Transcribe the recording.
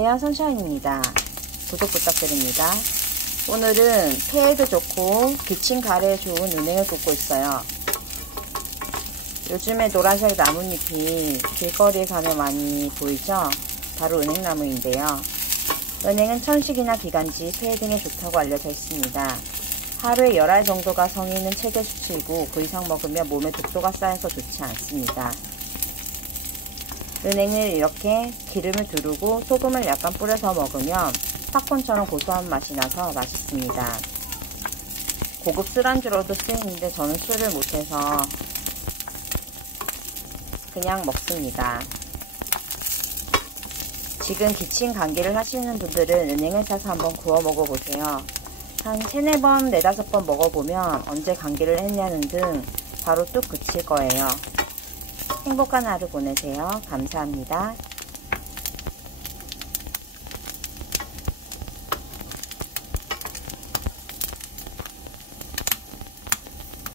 안녕하세요, 선샤인입니다. 구독 부탁드립니다. 오늘은 폐에도 좋고 기침 가래에 좋은 은행을 굽고 있어요. 요즘에 노란색 나뭇잎이 길거리에 가면 많이 보이죠? 바로 은행나무인데요. 은행은 천식이나 기관지, 폐 등에 좋다고 알려져 있습니다. 하루에 10알 정도가 성인은 최대 수치이고 그 이상 먹으면 몸에 독소가 쌓여서 좋지 않습니다. 은행을 이렇게 기름을 두르고 소금을 약간 뿌려서 먹으면 팝콘처럼 고소한 맛이 나서 맛있습니다. 고급 술안주로도 쓰이는데 저는 술을 못해서 그냥 먹습니다. 지금 기침 감기를 하시는 분들은 은행을 사서 한번 구워 먹어보세요. 한 3-4번, 4-5번 먹어보면 언제 감기를 했냐는 등 바로 뚝 그칠 거예요. 행복한 하루 보내세요. 감사합니다.